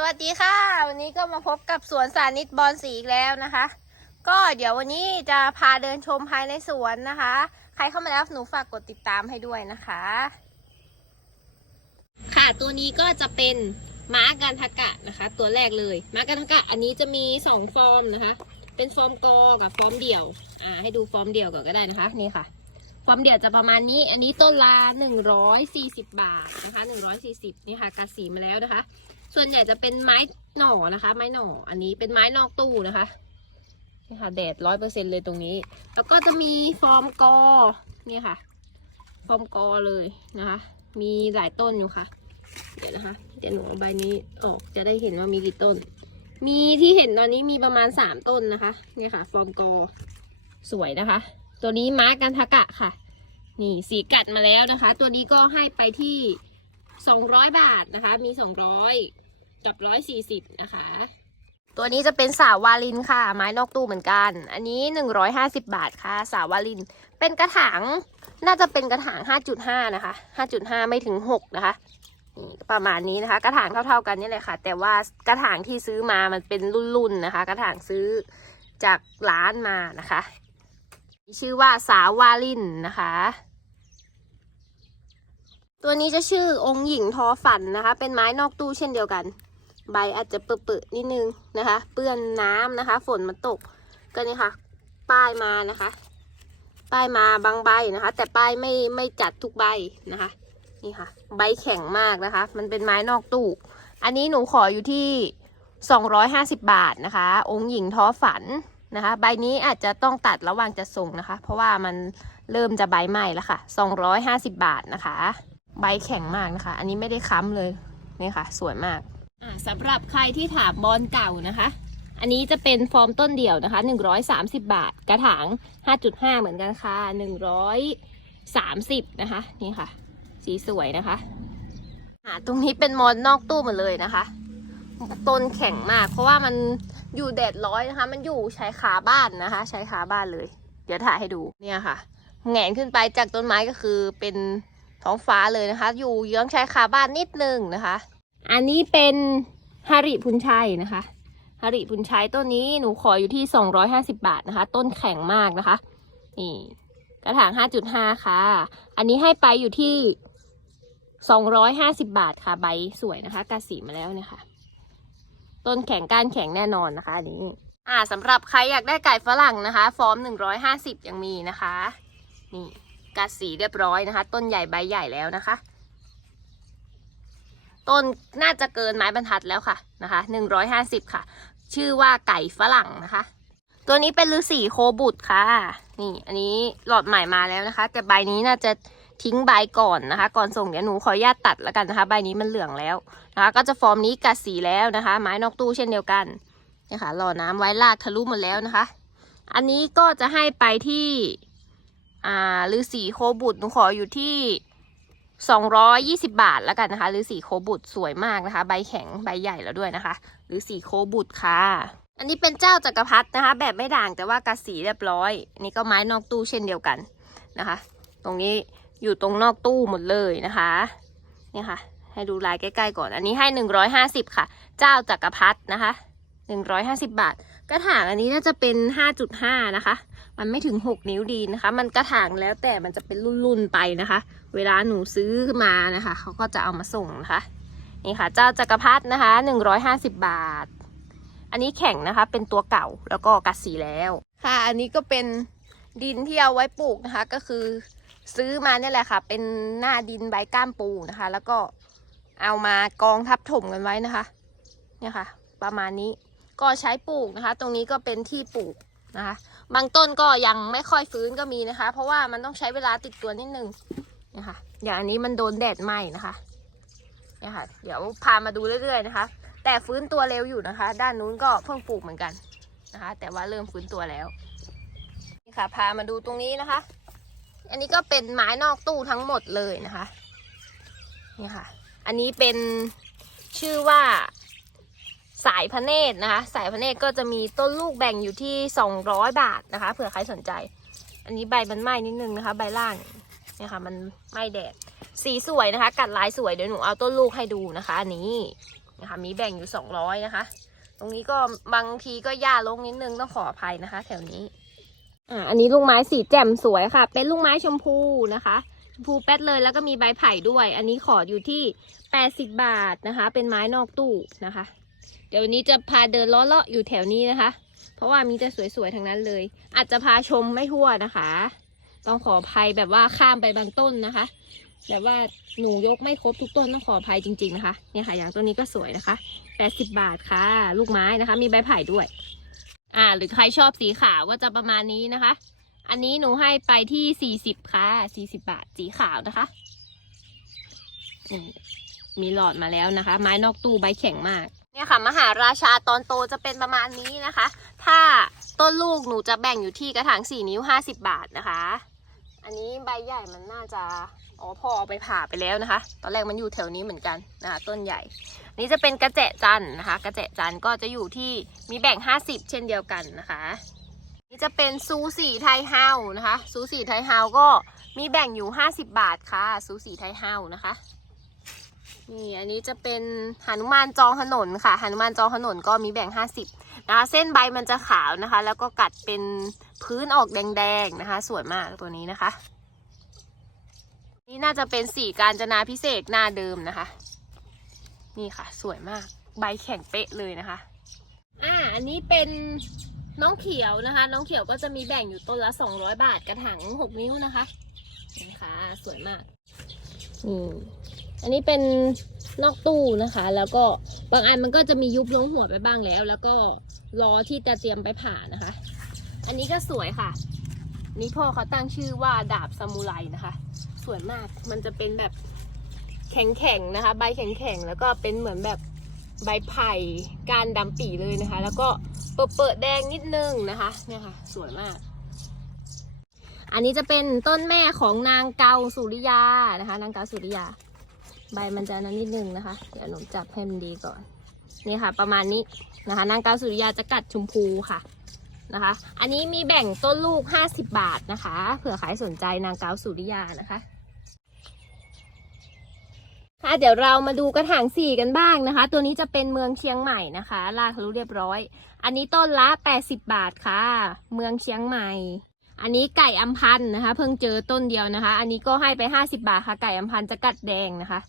สวัสดีค่ะ วันนี้ก็มาพบกับสวนสานิตบอลสีอีกแล้วนะคะ ก็เดี๋ยววันนี้จะพาเดินชมภายในสวนนะคะ ใครเข้ามาแล้วหนูฝากกดติดตามให้ด้วยนะคะ ค่ะตัวนี้ก็จะเป็นม้ากันทกะนะคะ ตัวแรกเลยม้ากันทกะอันนี้จะมีสองฟอร์มนะคะ เป็นฟอร์มกอกับฟอร์มเดี่ยวอ่าให้ดูฟอร์มเดี่ยวก่อนก็ได้นะคะนี่ค่ะ ฟอร์มเดี่ยวจะประมาณนี้ อันนี้ต้นละหนึ่งร้อยสี่สิบบาทนะคะหนึ่งร้อยสี่สิบนี่ค่ะกาสีมาแล้วนะคะ ส่วนใหญ่จะเป็นไม้หน่อนะคะ ไม้หน่ออันนี้เป็นไม้นอกตู้นะคะนี่ค่ะแดดร้อยเปอร์เซ็นเลยตรงนี้ แล้วก็จะมีฟอร์มกอเนี่ยค่ะ ฟอร์มกอเลยนะคะ มีหลายต้นอยู่ค่ะ เดี๋ยวนะคะ เดี๋ยวหนูเอาใบนี้ออกจะได้เห็นว่ามีกี่ต้น มีที่เห็นตอนนี้มีประมาณสามต้นนะคะเนี่ยค่ะ ฟอร์มกอสวยนะคะ ตัวนี้ม้ากันทะกะค่ะ นี่สีกัดมาแล้วนะคะ ตัวนี้ก็ให้ไปที่200บาทนะคะ มี200 กับ140นะคะ ตัวนี้จะเป็นสาวาลินค่ะ ไม้นอกตู้เหมือนกัน อันนี้150บาทค่ะ สาวาลิน เป็นกระถางน่าจะเป็นกระถาง5.5นะคะ5.5ไม่ถึง6นะคะประมาณนี้นะคะ กระถางเท่าๆกันนี่แหละค่ะ แต่ว่ากระถางที่ซื้อมามันเป็นรุ่นๆนะคะ กระถางซื้อจากร้านมานะคะ ชื่อว่าสาววาลินนะคะ ตัวนี้จะชื่อองค์หญิงทอฝันนะคะ เป็นไม้นอกตู้เช่นเดียวกัน ใบอาจจะเปื้อนนิดนึงนะคะ เปื้อนน้ำนะคะ ฝนมันตกก็นี่ค่ะ ป้ายมานะคะ ป้ายมาบางใบนะคะ แต่ป้ายไม่ไม่จัดทุกใบนะคะ นี่ค่ะ ใบแข็งมากนะคะ มันเป็นไม้นอกตู้อันนี้หนูขออยู่ที่ 250 บาทนะคะ องค์หญิงท้อฝันนะคะ ใบนี้อาจจะต้องตัดระหว่างจะส่งนะคะ เพราะว่ามันเริ่มจะใบใหม่แล้วค่ะ 250 บาทนะคะ ใบแข็งมากนะคะ อันนี้ไม่ได้ค้ำเลย นี่ค่ะ สวยมาก อ่าสำหรับใครที่ถามบอลเก่านะคะ อันนี้จะเป็นฟอร์มต้นเดี่ยวนะคะ 130 บาท กระถาง 5.5 เหมือนกันค่ะ 130 นะคะ นี่ค่ะ สีสวยนะคะอ่าตรงนี้เป็นมอนนอกตู้หมดเลยนะคะต้นแข็งมาก เพราะว่ามันอยู่แดดร้อยนะคะ มันอยู่ชายคาบ้านนะคะชายคาบ้านเลย เดี๋ยวถ่ายให้ดูเนี่ยค่ะแหงนขึ้นไปจากต้นไม้ก็คือเป็นท้องฟ้าเลยนะคะ อยู่เยื้องชายคาบ้านนิดนึงนะคะ อันนี้เป็นฮาริพุนชัยนะคะฮาริพุนชัยต้นนี้หนูขออยู่ที่ 250 บาทนะคะ ต้นแข็งมากนะคะ นี่ กระถาง 5.5 ค่ะ อันนี้ให้ไปอยู่ที่ 250 บาทค่ะ ใบสวยนะคะกาสีมาแล้วเนี่ยค่ะ ต้นแข็งก้านแข็งแน่นอนนะคะอันนี้อ่าสำหรับใครอยากได้ไก่ฝรั่งนะคะ ฟอร์ม 150 ยังมีนะคะ นี่กาสีเรียบร้อยนะคะ ต้นใหญ่ใบใหญ่แล้วนะคะ ต้นน่าจะเกินไม้บรรทัดแล้วค่ะนะคะ150 ค่ะ ชื่อว่าไก่ฝรั่งนะคะ ตัวนี้เป็นฤาษีโคบุตรค่ะ นี่อันนี้หลอดใหม่มาแล้วนะคะ แต่ใบนี้น่าจะทิ้งใบก่อนนะคะ ก่อนส่งเดี๋ยวหนูขออนุญาตตัดแล้วกันนะคะ ใบนี้มันเหลืองแล้วนะคะ ก็จะฟอร์มนี้กัดสีแล้วนะคะ ไม้นอกตู้เช่นเดียวกันนี่ค่ะหล่อน้ำไว้ลากทะลุหมดแล้วนะคะ อันนี้ก็จะให้ไปที่อ่าฤาษีโคบุตรหนูขออยู่ที่ 220 บาทแล้วกันนะคะฤาษีโคบุตรสวยมากนะคะ ใบแข็งใบใหญ่แล้วด้วยนะคะฤาษีโคบุตรค่ะ อันนี้เป็นเจ้าจักรพรรดินะคะ แบบไม่ด่างแต่ว่ากัดสีเรียบร้อยนนี้ก็ไม้นอกตู้เช่นเดียวกันนะคะ ตรงนี้อยู่ตรงนอกตู้หมดเลยนะคะนี่ค่ะ ให้ดูลายใกล้ๆก่อน อันนี้ให้ 150 ค่ะ เจ้าจักรพรรดินะคะ 150 บาท กระถางอันนี้น่าจะเป็น 5.5 นะคะ มันไม่ถึง 6 นิ้วดีนะคะ มันกระถางแล้วแต่มันจะเป็นรุ่นๆไปนะคะ เวลาหนูซื้อมานะคะ เขาก็จะเอามาส่งนะคะ นี่ค่ะ เจ้าจักรพรรดินะคะ 150 บาท อันนี้แข็งนะคะ เป็นตัวเก่าแล้วก็กัดสีแล้ว ค่ะ อันนี้ก็เป็นดินที่เอาไว้ปลูกนะคะ ก็คือซื้อมาเนี่ยแหละค่ะ เป็นหน้าดินใบก้ามปูนะคะ แล้วก็เอามากองทับถมกันไว้นะคะ เนี่ยค่ะ ประมาณนี้ ก็ใช้ปลูกนะคะ ตรงนี้ก็เป็นที่ปลูกนะคะ บางต้นก็ยังไม่ค่อยฟื้นก็มีนะคะ เพราะว่ามันต้องใช้เวลาติดตัวนิดนึงนะคะอย่างอันนี้มันโดนแดดไหม้นะคะเนี่ยค่ะ เดี๋ยวพามาดูเรื่อยๆนะคะ แต่ฟื้นตัวเร็วอยู่นะคะ ด้านนู้นก็เพิ่งปลูกเหมือนกันนะคะ แต่ว่าเริ่มฟื้นตัวแล้วนี่ค่ะ พามาดูตรงนี้นะคะ อันนี้ก็เป็นไม้นอกตู้ทั้งหมดเลยนะคะนี่ค่ะ อันนี้เป็นชื่อว่า สายพระเนตรนะคะ สายพระเนตรก็จะมีต้นลูกแบ่งอยู่ที่ 200 บาทนะคะ เผื่อใครสนใจ อันนี้ใบมันไหม้นิดนึงนะคะ ใบล่างเนี่ยค่ะมันไหม้แดด สีสวยนะคะ กัดลายสวยเดี๋ยวหนูเอาต้นลูกให้ดูนะคะ อันนี้นะคะมีแบ่งอยู่สองร้อยนะคะ ตรงนี้ก็บางทีก็หญ้าลงนิดนึงต้องขออภัยนะคะ แถวนี้อ่าอันนี้ลูกไม้สีแจ่มสวยค่ะ เป็นลูกไม้ชมพูนะคะชมพูแป๊ดเลยแล้วก็มีใบไผ่ด้วย อันนี้ขออยู่ที่แปดสิบบาทนะคะ เป็นไม้นอกตู้นะคะ เดี๋ยวนี้จะพาเดินล้อเลาะอยู่แถวนี้นะคะ เพราะว่ามีแต่สวยๆทั้งนั้นเลย อาจจะพาชมไม่ทั่วนะคะ ต้องขออภัยแบบว่าข้ามไปบางต้นนะคะ แบบว่าหนูยกไม่ครบทุกต้นต้องขออภัยจริง ๆนะคะ เนี่ยค่ะ อย่างต้นนี้ก็สวยนะคะแปดสิบบาทค่ะ ลูกไม้นะคะ มีใบไผ่ด้วย อ่า หรือใครชอบสีขาวก็จะประมาณนี้นะคะ อันนี้หนูให้ไปที่สี่สิบค่ะสี่สิบาทสีขาวนะคะมีหลอดมาแล้วนะคะ ไม้นอกตู้ใบแข็งมาก เนี่ยค่ะมหาราชาตอนโตจะเป็นประมาณนี้นะคะ ถ้าต้นลูกหนูจะแบ่งอยู่ที่กระถางสี่นิ้วห้าสิบบาทนะคะ อันนี้ใบใหญ่มันน่าจะอ๋อพอเอาไปผ่าไปแล้วนะคะ ตอนแรกมันอยู่แถวนี้เหมือนกันนะคะต้นใหญ่ นี่จะเป็นกระเจจันนะคะ กระเจจันก็จะอยู่ที่มีแบ่ง 50 เช่นเดียวกันนะคะ นี่จะเป็นซูสีไทยเฮานะคะซูสีไทยเฮาก็มีแบ่งอยู่ 50 บาทค่ะซูสีไทยเฮานะคะ นี่อันนี้จะเป็นหนุมานจองถนนค่ะหนุมานจองถนนก็มีแบ่ง 50นะคะเส้นใบมันจะขาวนะคะ แล้วก็กัดเป็นพื้นออกแดงๆนะคะ สวยมากตัวนี้นะคะ นี่น่าจะเป็นสีการจนาพิเศษหน้าเดิมนะคะ นี่ค่ะ สวยมากใบแข็งเป๊ะเลยนะคะ อ่า อันนี้เป็นน้องเขียวนะคะ น้องเขียวก็จะมีแบ่งอยู่ต้นละ200 บาทกระถาง6นิ้วนะคะนี่ค่ะ สวยมากนี่ อันนี้เป็นนอกตู้นะคะ แล้วก็บางอันมันก็จะมียุบลงหัวไปบ้างแล้ว แล้วก็รอที่จะเตรียมไปผ่านะคะ อันนี้ก็สวยค่ะ นี่พ่อเขาตั้งชื่อว่าดาบซามูไรนะคะ สวยมากมันจะเป็นแบบแข็งๆนะคะ ใบแข็งๆแล้วก็เป็นเหมือนแบบใบไผ่การดำปีเลยนะคะ แล้วก็เปิดๆแดงนิดนึงนะคะเนี่ยค่ะ สวยมาก อันนี้จะเป็นต้นแม่ของนางเกาสุริยานะคะ นางเกาสุริยา ใบมันจะนั้นนิดนึงนะคะ เดี๋ยวหนูจับให้มันดีก่อน นี่ค่ะ ประมาณนี้นะคะ นางกาสุริยาจะกัดชมพูค่ะนะคะ อันนี้มีแบ่งต้นลูก 50 บาทนะคะ เผื่อใครสนใจนางกาสุริยานะคะค่ะเดี๋ยวเรามาดูกระถางสี่กันบ้างนะคะ ตัวนี้จะเป็นเมืองเชียงใหม่นะคะลากทะลุเรียบร้อย อันนี้ต้นละ 80 บาทค่ะ เมืองเชียงใหม่ อันนี้ไก่อัมพันธ์นะคะ เพิ่งเจอต้นเดียวนะคะ อันนี้ก็ให้ไป 50 บาทค่ะ ไก่อัมพันธ์จะกัดแดงนะคะ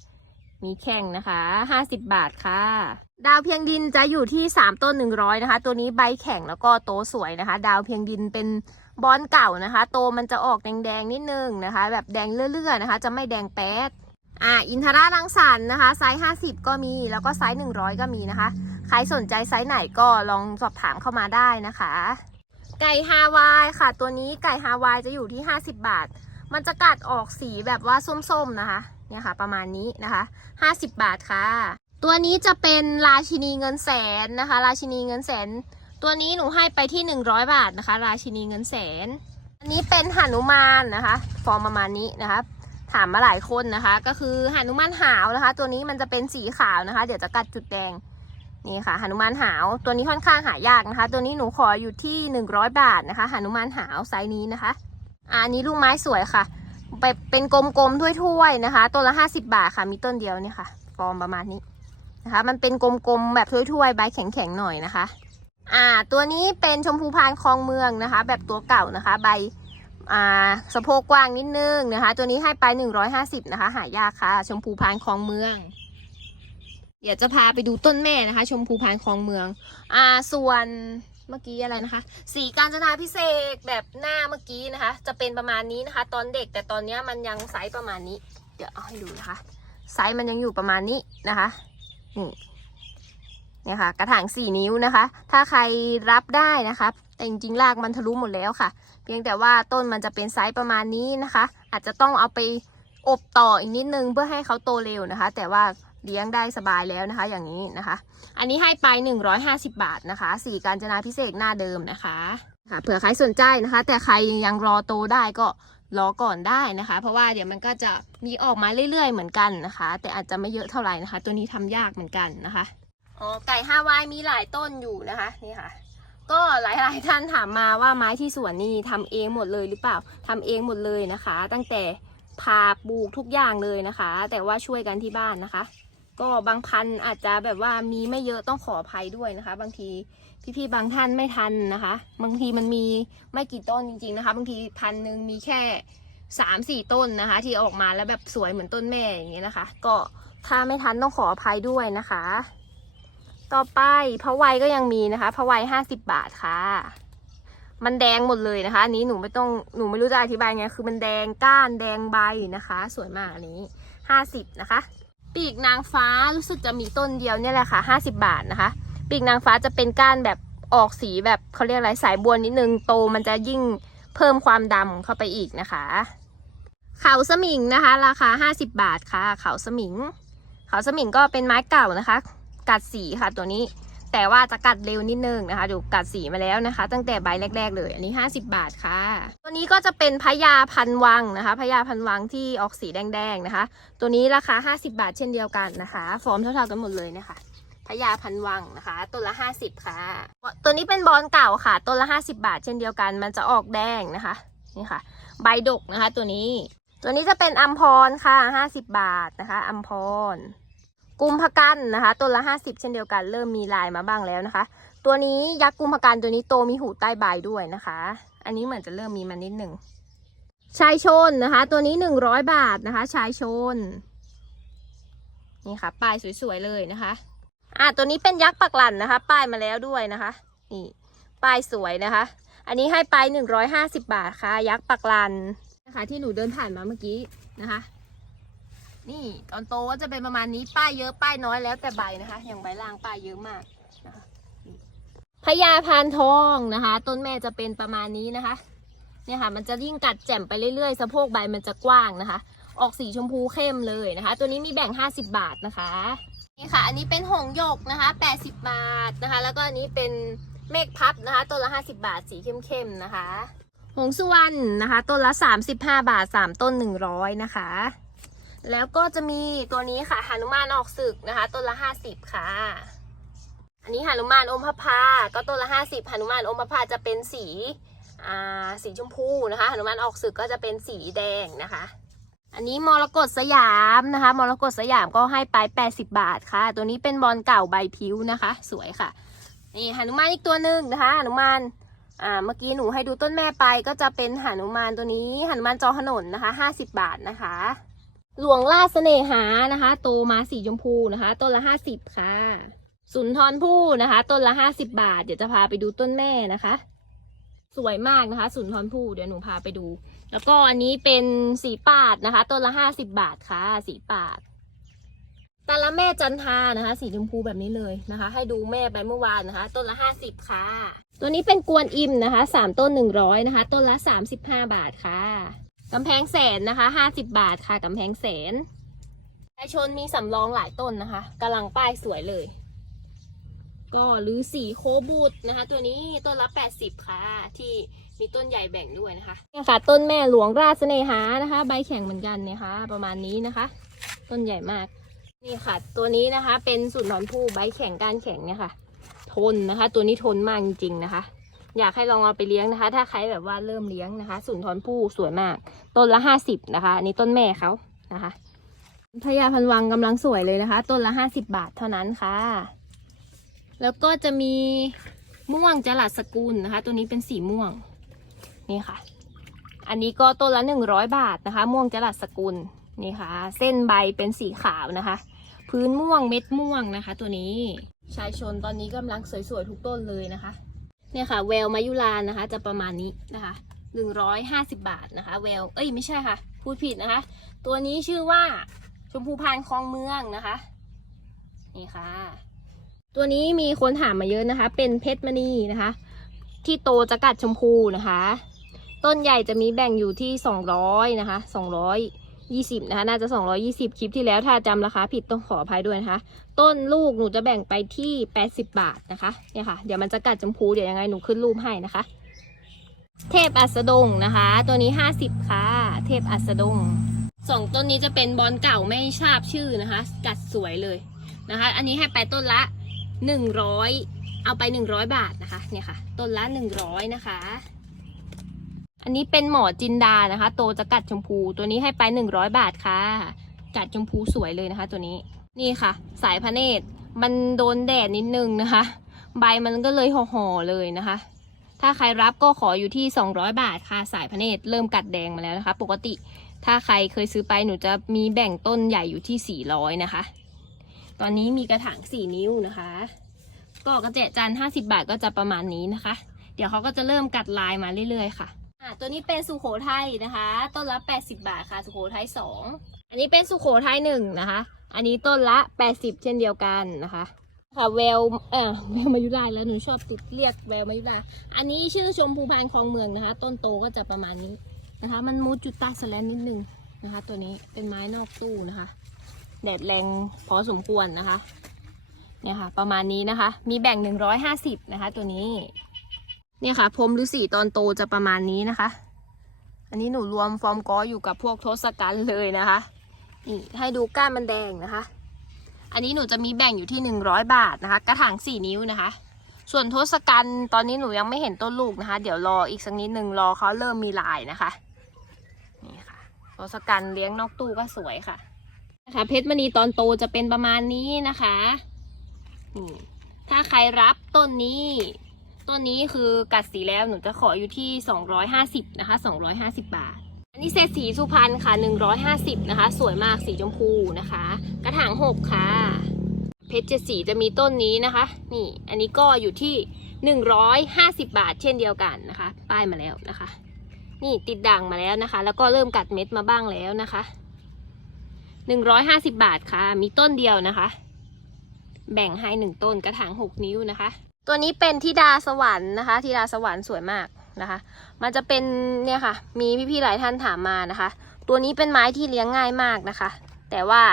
มีแข่งนะคะ50บาทค่ะ ดาวเพียงดินจะอยู่ที่3ต้น100นะคะ ตัวนี้ใบแข็งแล้วก็โตสวยนะคะ ดาวเพียงดินเป็นบอนเก่านะคะ โตมันจะออกแดงๆนิดนึงนะคะ แบบแดงเลื่อยๆนะคะ จะไม่แดงแป๊ดอ่าอินทรารังสรรค์นะคะ ไซส์50ก็มีแล้วก็ไซส์100ก็มีนะคะ ใครสนใจไซส์ไหนก็ลองสอบถามเข้ามาได้นะคะ ไก่ฮาวายค่ะ ตัวนี้ไก่ฮาวายจะอยู่ที่50บาท มันจะกัดออกสีแบบว่าส้มๆนะคะ เนี่ยค่ะ ประมาณนี้นะคะ50 บาทค่ะ ตัวนี้จะเป็นราชินีเงินแสนนะคะ ราชินีเงินแสน ตัวนี้หนูให้ไปที่ 100 บาทนะคะ ราชินีเงินแสน อันนี้เป็นหนุมานนะคะฟอร์มประมาณนี้นะคะถามมาหลายคนนะคะ ก็คือหนุมานหาวนะคะ ตัวนี้มันจะเป็นสีขาวนะคะ เดี๋ยวจะกัดจุดแดงนี่ค่ะหนุมานหาวตัวนี้ค่อนข้างหายากนะคะ ตัวนี้หนูขออยู่ที่ 100 บาทนะคะหนุมานหาวไซส์นี้นะคะอะอันนี้ลูกไม้สวยค่ะ ไปเป็นกลมๆถ้วยๆนะคะตัวละ50บาทค่ะ มีต้นเดียวเนี่ยค่ะ ฟอร์มประมาณนี้นะคะ มันเป็นกลมๆแบบถ้วยๆใบแข็งๆหน่อยนะคะ อ่า ตัวนี้เป็นชมพูพานคลองเมืองนะคะ แบบตัวเก่านะคะ ใบอ่าสะโพกกว้างนิดนึงนะคะ ตัวนี้ให้ไป150นะคะ หายากค่ะ ชมพูพานคลองเมืองเดี๋ยวจะพาไปดูต้นแม่นะคะ ชมพูพานคลองเมือง อ่า ส่วน เมื่อกี้อะไรนะคะ สีการจนาพิเศษแบบหน้าเมื่อกี้นะคะ จะเป็นประมาณนี้นะคะ ตอนเด็กแต่ตอนนี้มันยังไซส์ประมาณนี้ เดี๋ยวเอาให้ดูนะคะ ไซส์มันยังอยู่ประมาณนี้นะคะนี่เนี่ยค่ะกระถางสี่นิ้วนะคะ ถ้าใครรับได้นะคะแต่จริงๆรากมันทะลุหมดแล้วค่ะ เพียงแต่ว่าต้นมันจะเป็นไซส์ประมาณนี้นะคะ อาจจะต้องเอาไปอบต่ออีกนิดนึงเพื่อให้เขาโตเร็วนะคะ แต่ว่า เลี้ยงได้สบายแล้วนะคะ อย่างนี้นะคะ อันนี้ให้ไป 150 บาทนะคะ สีการจนาพิเศษหน้าเดิมนะคะค่ะเผื่อใครสนใจนะคะ แต่ใครยังรอโตได้ก็รอก่อนได้นะคะ เพราะว่าเดี๋ยวมันก็จะมีออกมาเรื่อยๆเหมือนกันนะคะ แต่อาจจะไม่เยอะเท่าไหร่นะคะ ตัวนี้ทำยากเหมือนกันนะคะอ๋อไก่ฮาวายมีหลายต้นอยู่นะคะนี่ค่ะ ก็หลายๆท่านถามมาว่าไม้ที่สวนนี่ทำเองหมดเลยหรือเปล่าทำเองหมดเลยนะคะ ตั้งแต่ผ่าปลูกทุกอย่างเลยนะคะ แต่ว่าช่วยกันที่บ้านนะคะ ก็บางพันอาจจะแบบว่ามีไม่เยอะต้องขออภัยด้วยนะคะ บางทีพี่ๆบางท่านไม่ทันนะคะ บางทีมันมีไม่กี่ต้นจริง ๆนะคะ บางทีพันหนึ่งมีแค่สามสี่ต้นนะคะ ที่ออกมาแล้วแบบสวยเหมือนต้นแม่อย่างนี้ยนะคะ ก็ถ้าไม่ทันต้องขออภัยด้วยนะคะ ต่อไปพะไวก็ยังมีนะคะพะไวห้าสิบบาทค่ะ มันแดงหมดเลยนะคะอันนี้หนูไม่ต้องหนูไม่รู้จะอธิบายไงคือมันแดงก้านแดงใบนะคะ สวยมากอันนี้ห้าสิบนะคะ ปีกนางฟ้ารู้สึกจะมีต้นเดียวเนี่ยแหละค่ะห้าสิบาทนะคะ ปีกนางฟ้าจะเป็นก้านแบบออกสีแบบเขาเรียกอะไรสายบัวนิดนึงโตมันจะยิ่งเพิ่มความดำเข้าไปอีกนะคะ เขาสมิงนะคะ ราคาห้าสิบาทค่ะ เขาสมิง เขาสมิงก็เป็นไม้เก่านะคะ กัดสีค่ะตัวนี้ แต่ว่าจะกัดเร็วนิดนึงนะคะดูกัดสีมาแล้วนะคะ ตั้งแต่ใบแรก ๆ เลย อันนี้ 50 บาทค่ะ ตัวนี้ก็จะเป็นพญาพันวังนะคะพญาพันวังที่ออกสีแดงๆนะคะ ตัวนี้ราคา 50 บาทเช่นเดียวกันนะคะ ฟอร์มเท่าๆกันหมดเลยนะคะพญาพันวังนะคะต้นละ 50 ค่ะ ตัวนี้เป็นบอลเก่าค่ะต้นละ 50 บาท เช่นเดียวกัน มันจะออกแดงนะคะนี่ค่ะ ใบดกนะคะ ตัวนี้ ตัวนี้จะเป็นอัมพรค่ะ 50 บาทนะคะ อัมพร กุมภกันนะคะต้นละ 50 เช่นเดียวกัน เริ่มมีลายมาบ้างแล้วนะคะ ตัวนี้ยักษ์กุมภกันตัวนี้โตมีหูใต้ใบด้วยนะคะ อันนี้เหมือนจะเริ่มมีมานิดหนึ่งชายชนนะคะ ตัวนี้ 100 บาทนะคะ ชายชน นี่ค่ะ ป้ายสวยๆเลยนะคะอะตัวนี้เป็นยักษ์ปักหลันนะคะ ป้ายมาแล้วด้วยนะคะ นี่ ป้ายสวยนะคะ อันนี้ให้ไป 150 บาทค่ะ ยักษ์ปักหลันนะคะ ที่หนูเดินผ่านมาเมื่อกี้นะคะ นี่ตอนโตก็จะเป็นประมาณนี้ป้ายเยอะป้ายน้อยแล้วแต่ใบนะคะ อย่างใบล่างป้ายเยอะมากนะคะพญาพานทองนะคะ ต้นแม่จะเป็นประมาณนี้นะคะ เนี่ยค่ะ มันจะยิ่งกัดแจ่มไปเรื่อยๆ สะโพกใบมันจะกว้างนะคะ ออกสีชมพูเข้มเลยนะคะ ตัวนี้มีแบ่ง 50 บาทนะคะนี่ค่ะ อันนี้เป็นหงหยกนะคะ 80 บาทนะคะ แล้วก็อันนี้เป็นเมฆพับนะคะต้นละ 50 บาทสีเข้มๆนะคะ หงสุวรรณนะคะ ต้นละ 35 บาท 3 ต้น 100 นะคะ แล้วก็จะมีตัวนี้ค่ะหานุมานออกศึกนะคะ ต้นละห้าสิบค่ะ อันนี้หานุมานอมพระพาก็ต้นละห้าสิบหนุมานอมพระพาจะเป็นสีอ่าสีชมพูนะคะหนุมานออกศึกก็จะเป็นสีแดงนะคะ อันนี้มรกตสยามนะคะมรกตสยามก็ให้ไป 80 บาทค่ะ ตัวนี้เป็นบอลเก่าใบพิ้วนะคะ สวยค่ะนี่หนุมานอีกตัวหนึ่งนะคะหนุมานอ่าเมื่อกี้หนูให้ดูต้นแม่ไปก็จะเป็นหนุมานตัวนี้หนุมานจอถนนนะคะ 50 บาทนะคะ หลวงล่าเสน่หานะคะ โตมาสีชมพูนะคะ ต้นละห้าสิบค่ะ สุนทรภู่นะคะ ต้นละห้าสิบบาท เดี๋ยวจะพาไปดูต้นแม่นะคะ สวยมากนะคะ สุนทรภู่เดี๋ยวหนูพาไปดู แล้วก็อันนี้เป็นสีปาดนะคะ ต้นละห้าสิบบาทค่ะ สีปาดตาละแม่จันทานะคะ สีชมพูแบบนี้เลยนะคะ ให้ดูแม่ไปเมื่อวานนะคะ ต้นละห้าสิบค่ะ ตัวนี้เป็นกวนอิมนะคะสามต้นหนึ่งร้อยนะคะ ต้นละสามสิบห้าบาทค่ะ กำแพงแสนนะคะห้าสิบบาทค่ะกำแพงแสนชาชนมีสำรองหลายต้นนะคะกำลังป้ายสวยเลย ก็หรือสีโคบูดนะคะ ตัวนี้ต้นละแปดสิบค่ะ ที่มีต้นใหญ่แบ่งด้วยนะคะเนี่ยค่ะต้นแม่หลวงราชเสนหานะคะ ใบแข็งเหมือนกันเนี่ยค่ะ ประมาณนี้นะคะ ต้นใหญ่มาก นี่ค่ะ ตัวนี้นะคะ เป็นสุนทรภู่ใบแข็งก้านแข็งเนี่ยค่ะ ทนนะคะ ตัวนี้ทนมากจริงๆนะคะ อยากให้ลองเอาไปเลี้ยงนะคะ ถ้าใครแบบว่าเริ่มเลี้ยงนะคะสุนทรภู่สวยมาก ต้นละห้าสิบนะคะอันนี้ต้นแม่เขานะคะพญาพันวังกำลังสวยเลยนะคะ ต้นละห้าสิบบาทเท่านั้นค่ะ แล้วก็จะมีม่วงจรัสสกุลนะคะ ตัวนี้เป็นสีม่วงนี่ค่ะ อันนี้ก็ต้นละหนึ่งร้อยบาทนะคะ ม่วงจรัสสกุลนี่ค่ะ เส้นใบเป็นสีขาวนะคะ พื้นม่วงเม็ดม่วงนะคะ ตัวนี้ชายชนตอนนี้กำลังสวยๆทุกต้นเลยนะคะ เนี่ยค่ะแววมายุรานะคะ จะประมาณนี้นะคะหนึ่งร้อยห้าสิบาทนะคะ แวว เอ้ยไม่ใช่ค่ะ พูดผิดนะคะ ตัวนี้ชื่อว่าชมพูพานคลองเมืองนะคะ นี่ค่ะ ตัวนี้มีคนถามมาเยอะนะคะ เป็นเพชรมณีนะคะ ที่โตจะกัดชมพูนะคะ ต้นใหญ่จะมีแบ่งอยู่ที่สองร้อยนะคะสองร้อย ยี่สิบนะคะน่าจะสองร้อยี่สิบคลิปที่แล้วถ้าจำราคาผิดต้องขออภัยด้วยนะคะ ต้นลูกหนูจะแบ่งไปที่ 80 บาทนะคะเนี่ยค่ะ เดี๋ยวมันจะกัดชมพูเดี๋ยวยังไงหนูขึ้นรูปให้นะคะ เทพอัสดงนะคะ ตัวนี้ 50 ค่ะ เทพอัสดงสองต้นนี้จะเป็นบอลเก่าไม่ทราบชื่อนะคะ กัดสวยเลยนะคะ อันนี้ให้ไปต้นละ 100 เอาไป 100 บาทนะคะเนี่ยค่ะ ต้นละ 100 นะคะ อันนี้เป็นหมอจินดานะคะ โตจะกัดชมพู ตัวนี้ให้ไป100บาทค่ะ กัดชมพูสวยเลยนะคะ ตัวนี้ นี่ค่ะ สายพระเนตร มันโดนแดดนิดนึงนะคะ ใบมันก็เลยห่อๆเลยนะคะ ถ้าใครรับก็ขออยู่ที่200บาทค่ะ สายพระเนตรเริ่มกัดแดงมาแล้วนะคะ ปกติถ้าใครเคยซื้อไปหนูจะมีแบ่งต้นใหญ่อยู่ที่400นะคะ ตอนนี้มีกระถาง4นิ้วนะคะ ก็กระเจจาน50บาทก็จะประมาณนี้นะคะ เดี๋ยวเขาก็จะเริ่มกัดลายมาเรื่อยๆค่ะ อะตัวนี้เป็นสุโขทัยนะคะ ต้นละ 80 บาทค่ะ สุโขทัย2อันนี้เป็นสุโขทัย1นะคะ อันนี้ต้นละ 80 เช่นเดียวกันนะคะค่ะแววเออแววมายุราแล้วหนูชอบติดเรียกแววมายุราอันนี้ชื่อชมพูพานคลองเมืองนะคะ ต้นโตก็จะประมาณนี้นะคะ มันมูดจุดใต้สแลนนิดนึงนะคะ ตัวนี้เป็นไม้นอกตู้นะคะ แดดแรงพอสมควรนะคะเนี่ยค่ะ ประมาณนี้นะคะ มีแบ่ง 150 นะคะ ตัวนี้ เนี่ยค่ะพรมฤาษีตอนโตจะประมาณนี้นะคะ อันนี้หนูรวมฟอร์มกออยู่กับพวกทศกัณฐ์เลยนะคะนี่ให้ดูก้านมันแดงนะคะ อันนี้หนูจะมีแบ่งอยู่ที่100บาทนะคะ กระถาง4นิ้วนะคะ ส่วนทศกัณฐ์ตอนนี้หนูยังไม่เห็นต้นลูกนะคะ เดี๋ยวรออีกสักนิดหนึ่งรอเขาเริ่มมีลายนะคะนี่ค่ะทศกัณฐ์เลี้ยงนอกตู้ก็สวยค่ะนะคะเพชรมณีตอนโตจะเป็นประมาณนี้นะคะนี่ถ้าใครรับต้นนี้ ต้นนี้คือกัดสีแล้วหนูจะขออยู่ที่ 250นะคะ250 บาท อันนี้เศษสีสุพรรณค่ะ 150นะคะ สวยมากสีชมพูนะคะ กระถาง6ค่ะ เพชรเจ็ดสีจะมีต้นนี้นะคะ นี่ อันนี้ก็อยู่ที่ 150 บาท เช่นเดียวกันนะคะ ป้ายมาแล้วนะคะ นี่ติดด่างมาแล้วนะคะ แล้วก็เริ่มกัดเม็ดมาบ้างแล้วนะคะ150 บาทค่ะ มีต้นเดียวนะคะ แบ่งให้หนึ่งต้นกระถาง 6 นิ้วนะคะ ตัวนี้เป็นทิดาสวรรค์นะคะทิดาสวรรค์สวยมากนะคะ มันจะเป็นเนี่ยค่ะ มีพี่ๆหลายท่านถามมานะคะ ตัวนี้เป็นไม้ที่เลี้ยงง่ายมากนะคะ แต่ว่า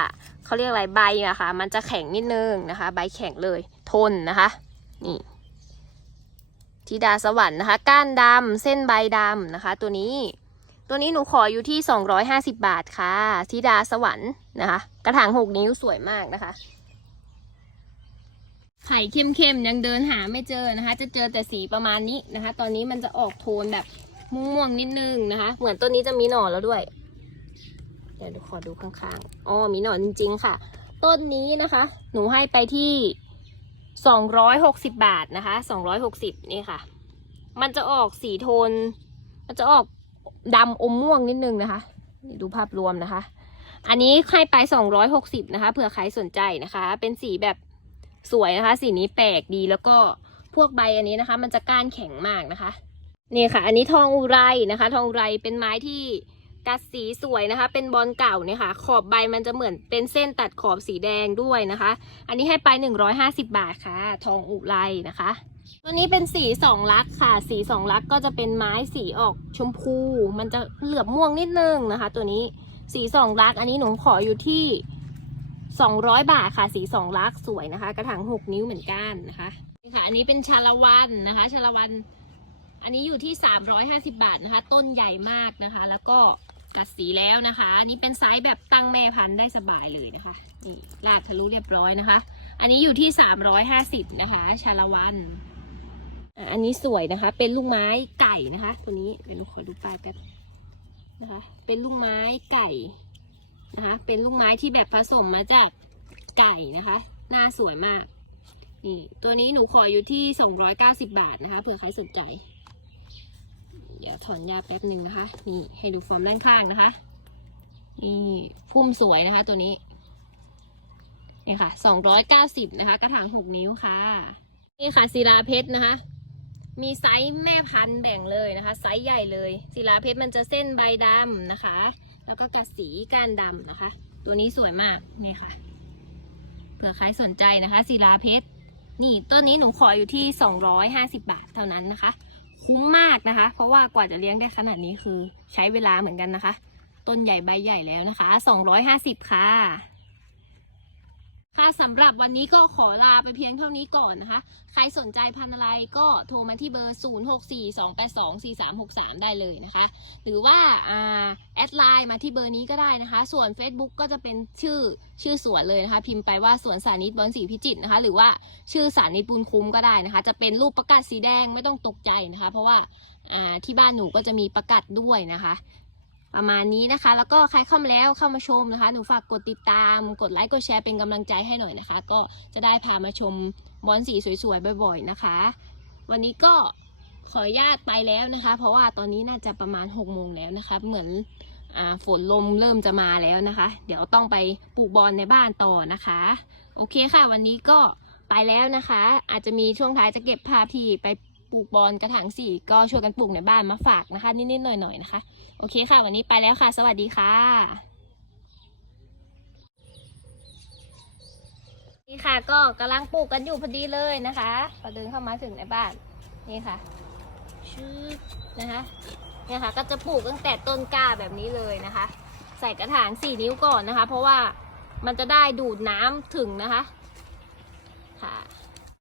เขาเรียกอะไรใบอะค่ะ มันจะแข็งนิดนึงนะคะ ใบแข็งเลย ทนนะคะ นี่ทิดาสวรรค์นะคะ ก้านดำเส้นใบดำนะคะ ตัวนี้ ตัวนี้หนูขออยู่ที่ 250 บาทค่ะทิดาสวรรค์นะคะ กระถาง 6 นิ้วสวยมากนะคะ ไข่เข้มๆยังเดินหาไม่เจอนะคะ จะเจอแต่สีประมาณนี้นะคะ ตอนนี้มันจะออกโทนแบบม่วงๆนิดนึงนะคะ เหมือนต้นนี้จะมีหน่อแล้วด้วย เดี๋ยวดูขอดูข้างๆอ๋อมีหน่อจริง ๆ ค่ะ ต้นนี้นะคะ หนูให้ไปที่260บาทนะคะ260นี่ค่ะ มันจะออกสีโทน มันจะออกดำอมม่วงนิดนึงนะคะนี่ดูภาพรวมนะคะ อันนี้ให้ไป260นะคะเผื่อใครสนใจนะคะ เป็นสีแบบ สวยนะคะ สีนี้แปลกดีแล้วก็พวกใบอันนี้นะคะ มันจะก้านแข็งมากนะคะนี่ค่ะ อันนี้ทองอุไรนะคะ ทองอุไรเป็นไม้ที่กัดสีสวยนะคะ เป็นบอลเก่าเนี่ยค่ะ ขอบใบมันจะเหมือนเป็นเส้นตัดขอบสีแดงด้วยนะคะ อันนี้ให้ไป 150 บาทค่ะ ทองอุไรนะคะ ตัวนี้เป็นสีสองลักษ์ค่ะ สีสองลักษ์ก็จะเป็นไม้สีออกชมพู มันจะเหลือบม่วงนิดนึงนะคะ ตัวนี้สีสองลักษ์อันนี้หนูขออยู่ที่ 200 บาทค่ะสีสองลักษ์สวยนะคะ กระถาง6 นิ้วเหมือนกันนะคะนี่ค่ะ อันนี้เป็นชาละวันนะคะชาละวันอันนี้อยู่ที่ 350 บาทนะคะ ต้นใหญ่มากนะคะ แล้วก็กัดสีแล้วนะคะ อันนี้เป็นไซส์แบบตั้งแม่พันธุ์ได้สบายเลยนะคะนี่ลากทะลุเรียบร้อยนะคะ อันนี้อยู่ที่ 350 นะคะ ชาละวันอันนี้สวยนะคะ เป็นลูกไม้ไก่นะคะ ตัวนี้เดี๋ยวหนูขอดูป้ายแป๊บนะคะ เป็นลูกไม้ไก่ นะคะ เป็นลูกไม้ที่แบบผสมมาจากไก่นะคะ หน้าสวยมาก นี่ตัวนี้หนูขออยู่ที่ 290 บาทนะคะ เผื่อใครสนใจ เดี๋ยวถอนยาแป๊บหนึ่งนะคะ นี่ให้ดูฟอร์มด้านข้างนะคะ นี่พุ่มสวยนะคะ ตัวนี้ นี่ค่ะ 290 นะคะ กระถาง 6 นิ้วค่ะ นี่ค่ะศิลาเพชรนะคะมีไซส์แม่พันธุ์แบ่งเลยนะคะ ไซส์ใหญ่เลยศิลาเพชรมันจะเส้นใบดำนะคะ แล้วก็กระสีก้านดำนะคะ ตัวนี้สวยมากนี่ค่ะ เผื่อใครสนใจนะคะศิลาเพชร นี่ต้นนี้หนูขออยู่ที่ 250 บาทเท่านั้นนะคะ คุ้มมากนะคะ เพราะว่ากว่าจะเลี้ยงได้ขนาดนี้คือใช้เวลาเหมือนกันนะคะ ต้นใหญ่ใบใหญ่แล้วนะคะ 250 ค่ะ ค่ะสำหรับวันนี้ก็ขอลาไปเพียงเท่านี้ก่อนนะคะ ใครสนใจพันอะไรก็โทรมาที่เบอร์ 0642824363 ได้เลยนะคะ หรือว่าอ่าแอดไลน์มาที่เบอร์นี้ก็ได้นะคะ ส่วน Facebook ก็จะเป็นชื่อชื่อสวนเลยนะคะ พิมพ์ไปว่าสวนสานิตบอนสีพิจิตรนะคะ หรือว่าชื่อสานิตบุญคุ้มก็ได้นะคะ จะเป็นรูปประกาศสีแดงไม่ต้องตกใจนะคะ เพราะว่าอ่าที่บ้านหนูก็จะมีประกาศด้วยนะคะ ประมาณนี้นะคะ แล้วก็ใครเข้ามาแล้วเข้ามาชมนะคะ หนูฝากกดติดตาม กดไลค์ กดแชร์เป็นกำลังใจให้หน่อยนะคะ ก็จะได้พามาชมบอลสีสวยๆ บ่อยๆ นะคะ วันนี้ก็ขออนุญาตไปแล้วนะคะ เพราะว่าตอนนี้น่าจะประมาณ6โมงแล้วนะคะ เหมือนอฝนลมเริ่มจะมาแล้วนะคะ เดี๋ยวต้องไปปลูกบอลในบ้านต่อนะคะ โอเคค่ะ วันนี้ก็ไปแล้วนะคะ อาจจะมีช่วงท้ายจะเก็บภาพที่ไป ลูกบอลกระถางสี่ก็ช่วยกันปลูกในบ้านมาฝากนะคะ นิดๆหน่อยๆนะคะ โอเคค่ะ วันนี้ไปแล้วค่ะ สวัสดีค่ะนี่ค่ะก็กำลังปลูกกันอยู่พอดีเลยนะคะพอเดินเข้ามาถึงในบ้านนี่ค่ะชืบนะคะเนี่ยค่ะก็จะปลูกตั้งแต่ต้นกล้าแบบนี้เลยนะคะ ใส่กระถางสี่นิ้วก่อนนะคะ เพราะว่ามันจะได้ดูดน้ำถึงนะคะค่ะ